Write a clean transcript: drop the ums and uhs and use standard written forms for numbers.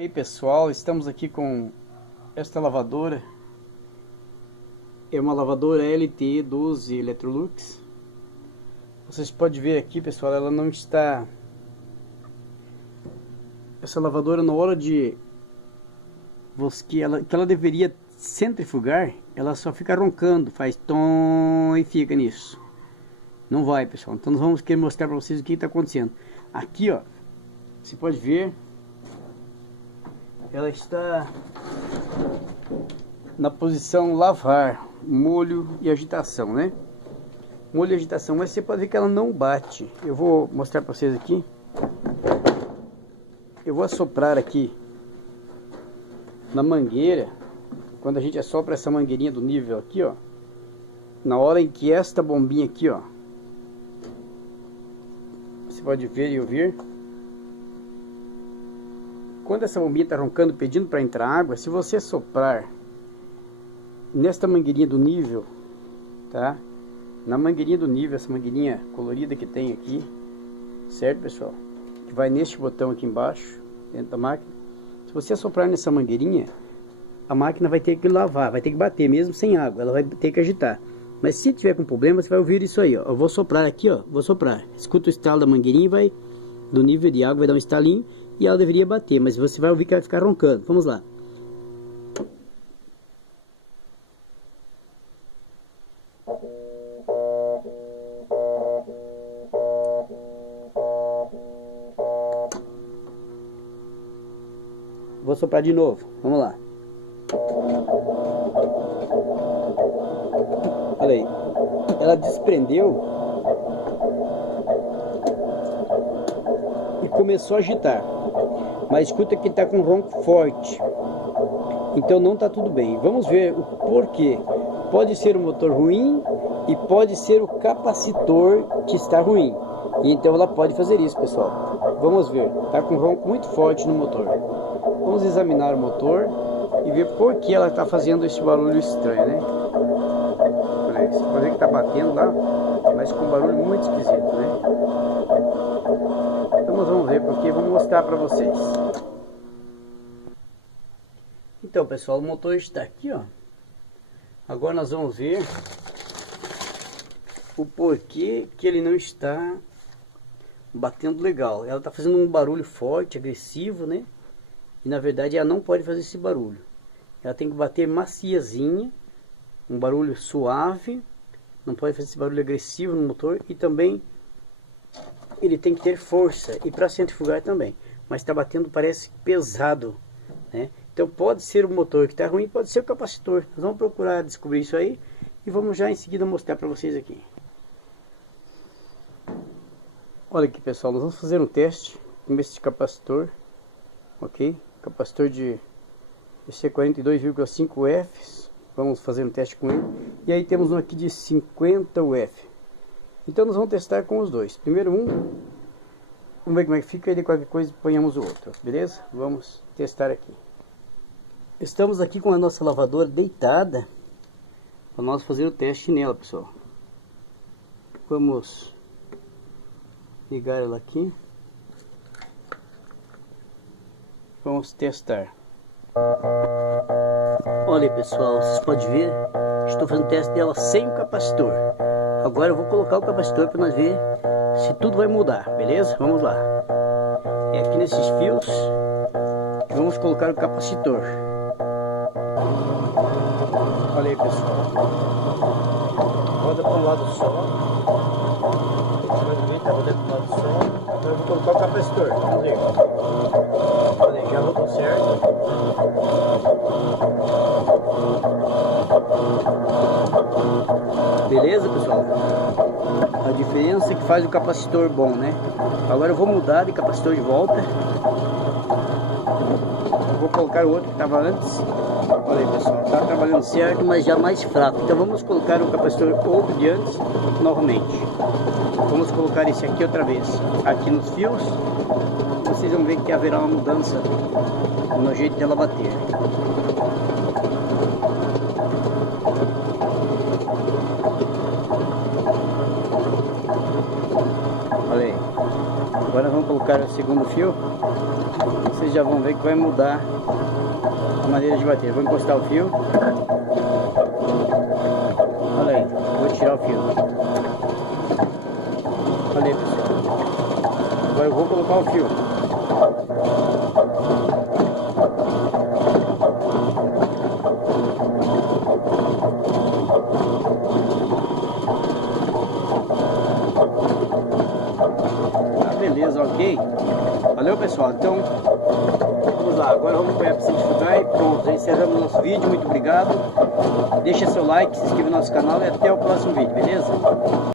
E aí pessoal, estamos aqui com esta lavadora. É uma lavadora LT12 Electrolux. Vocês podem ver aqui, pessoal, ela não está... Essa lavadora, na hora de... que ela deveria centrifugar, ela só fica roncando, faz tom e fica nisso. Não vai, pessoal. Então nós vamos querer mostrar para vocês o que está acontecendo. Aqui, ó, você pode ver, ela está na posição lavar, molho e agitação, né? Molho e agitação, mas você pode ver que ela não bate. Eu vou mostrar para vocês aqui. Eu vou assoprar aqui na mangueira. Quando a gente assopra essa mangueirinha do nível aqui, ó, na hora em que esta bombinha aqui, ó, você pode ver e ouvir. Quando essa bombinha está roncando, pedindo para entrar água, se você soprar nesta mangueirinha do nível, tá? Na mangueirinha do nível, essa mangueirinha colorida que tem aqui, certo, pessoal? Que vai neste botão aqui embaixo, dentro da máquina. Se você soprar nessa mangueirinha, a máquina vai ter que lavar, vai ter que bater mesmo sem água, ela vai ter que agitar. Mas se tiver com problema, você vai ouvir isso aí, ó. Eu vou soprar aqui, ó, vou soprar. Escuta o estalo da mangueirinha e vai, do nível de água, vai dar um estalinho e ela deveria bater, mas você vai ouvir que vai ficar roncando. Vamos lá. Vou soprar de novo, vamos lá. Olha aí, ela desprendeu e começou a agitar, mas escuta que está com um ronco forte, então não está tudo bem. Vamos ver o porquê. Pode ser o motor ruim e pode ser o capacitor que está ruim, e então ela pode fazer isso, pessoal. Vamos ver, está com um ronco muito forte no motor. Vamos examinar o motor e ver por que ela está fazendo esse barulho estranho, né? Olha aí, você pode ver que está batendo lá, mas com um barulho muito esquisito, né? Então nós vamos ver porque, vamos mostrar para vocês. Então, pessoal, o motor está aqui, ó. Agora nós vamos ver o porquê que ele não está batendo legal. Ela está fazendo um barulho forte, agressivo, né? E na verdade ela não pode fazer esse barulho. Ela tem que bater maciazinha, um barulho suave, não pode fazer esse barulho agressivo no motor, e também ele tem que ter força, e para centrifugar também. Mas está batendo, parece pesado, né? Então pode ser o motor que está ruim, pode ser o capacitor. Nós vamos procurar descobrir isso aí e vamos já em seguida mostrar para vocês aqui. Olha aqui, pessoal, nós vamos fazer um teste com esse capacitor, ok? Capacitor de EC42,5 F. Vamos fazer um teste com ele. E aí temos um aqui de 50 UF. Então nós vamos testar com os dois. Primeiro um, vamos ver como é que fica, e de qualquer coisa ponhamos o outro, beleza? Vamos testar aqui. Estamos aqui com a nossa lavadora deitada para nós fazer o teste nela, pessoal. Vamos ligar ela aqui. Vamos testar. Olha aí, pessoal, vocês podem ver, estou fazendo teste dela sem o capacitor. Agora eu vou colocar o capacitor para nós ver se tudo vai mudar, beleza? Vamos lá. É aqui nesses fios que vamos colocar o capacitor. Olha aí, pessoal. Roda para um lado só. Você vai ver, está rodando para um lado só. Agora eu vou colocar o capacitor. Vamos ver. Olha aí, já rodou certo. Beleza, pessoal? A diferença é que faz o capacitor bom, né? Agora eu vou mudar de capacitor de volta. Eu vou colocar o outro que estava antes. Olha aí, pessoal, está trabalhando certo, mas já mais fraco. Então vamos colocar o capacitor outro de antes novamente. Vamos colocar esse aqui outra vez. Aqui nos fios, vocês vão ver que haverá uma mudança no jeito dela bater. Olha aí. Agora vamos colocar o segundo fio, vocês já vão ver que vai mudar a maneira de bater. Vou encostar o fio. Olha aí, vou tirar o fio. Olha aí, pessoal. Agora eu vou colocar o fio. Tá, beleza, ok? Valeu, pessoal. Então, vamos lá. Agora vamos para a centrifugar e pronto. Já encerramos o nosso vídeo. Muito obrigado. Deixa seu like, se inscreva no nosso canal e até o próximo vídeo, beleza?